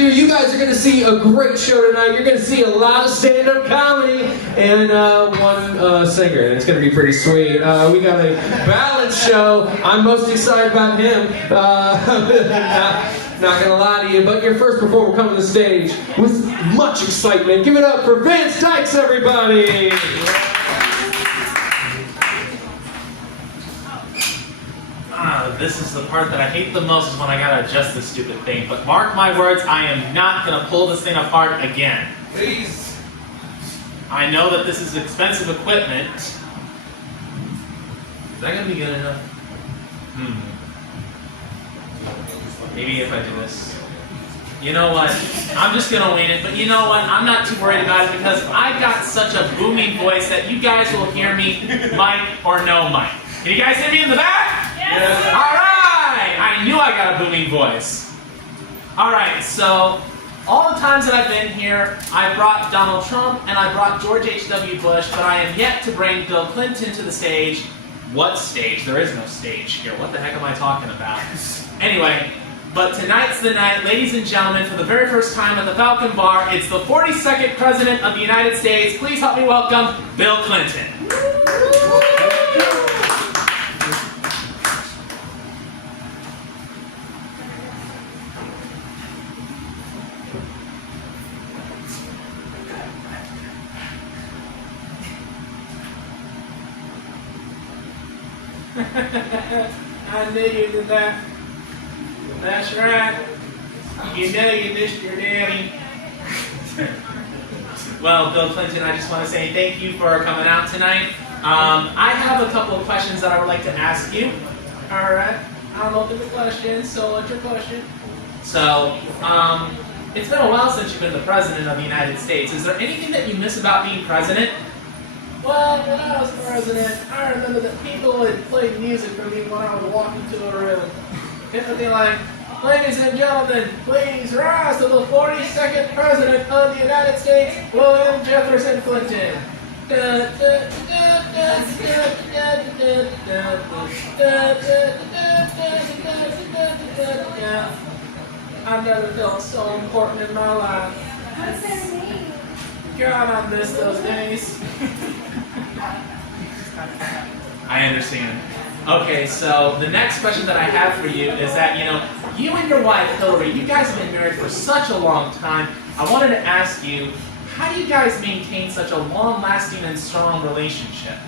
You guys are going to see a great show tonight. You're going to see a lot of stand-up comedy and one singer, and it's going to be pretty sweet. We got a ballad show. I'm most excited about him. Not going to lie to you, but your first performer coming to the stage with much excitement. Give it up for Vance Dykes, everybody! This is the part that I hate the most, is when I gotta adjust this stupid thing. But mark my words, I am not gonna pull this thing apart again. Please. I know that this is expensive equipment. Is that gonna be good enough? Maybe if I do this. You know what? I'm just gonna wing it, but you know what? I'm not too worried about it because I've got such a booming voice that you guys will hear me, mic or no mic. Can you guys hear me in the back? Yes. All right! I knew I got a booming voice. All right, so all the times that I've been here, I brought Donald Trump and I brought George H.W. Bush, but I am yet to bring Bill Clinton to the stage. What stage? There is no stage here. What the heck am I talking about? Anyway, but tonight's the night, ladies and gentlemen, for the very first time at the Falcon Bar, it's the 42nd President of the United States. Please help me welcome Bill Clinton. I knew you did that. That's right. You know you missed your daddy. Well, Bill Clinton, I just want to say thank you for coming out tonight. I have a couple of questions that I would like to ask you. All right. I'll open the questions. So what's your question? So, it's been a while since you've been the President of the United States. Is there anything that you miss about being President? Well, when I was president, I remember that people had played music for me when I was walking to a room. It would be like, ladies and gentlemen, please rise to the 42nd President of the United States, William Jefferson Clinton. I've never felt so important in my life. What's their name? God, I miss those days. I understand. Okay, so the next question that I have for you is that, you and your wife, Hillary, you guys have been married for such a long time. I wanted to ask you, how do you guys maintain such a long-lasting and strong relationship?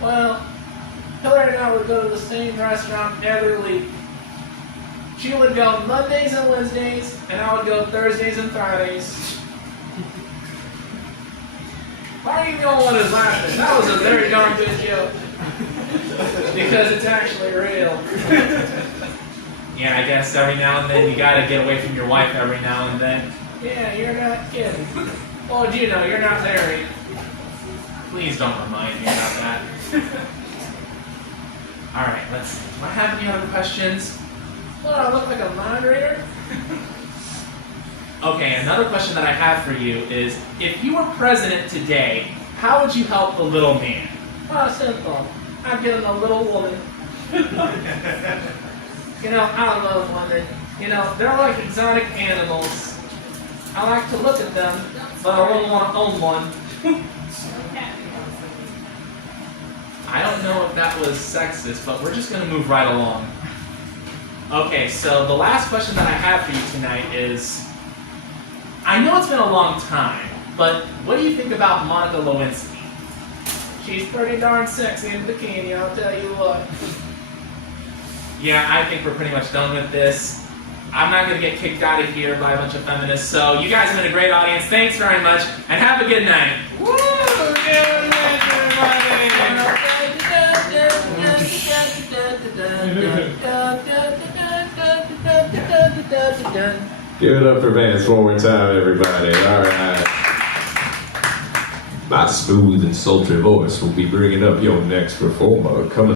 Well, Hillary and I would go to the same restaurant every week. She would go Mondays and Wednesdays, and I would go Thursdays and Fridays. Why are you the only one who's laughing? That was a very darn good joke. Because it's actually real. Yeah, I guess every now and then you gotta get away from your wife every now and then. Yeah, you're not kidding. Oh, do you know, you're not married. Please don't remind me about that. Alright, do I have any other questions? Well, I look like a mind reader? Okay, another question that I have for you is, if you were president today, how would you help the little man? Oh, simple. I'd get him a little woman. I love women. They're like exotic animals. I like to look at them, but I wouldn't want to own one. I don't know if that was sexist, but we're just going to move right along. Okay, so the last question that I have for you tonight is, I know it's been a long time, but what do you think about Monica Lewinsky? She's pretty darn sexy in bikini, I'll tell you what. Yeah, I think we're pretty much done with this. I'm not going to get kicked out of here by a bunch of feminists, so you guys have been a great audience. Thanks very much, and have a good night. Woo! Give it up for Vance one more time, everybody. All right. My smooth and sultry voice will be bringing up your next performer coming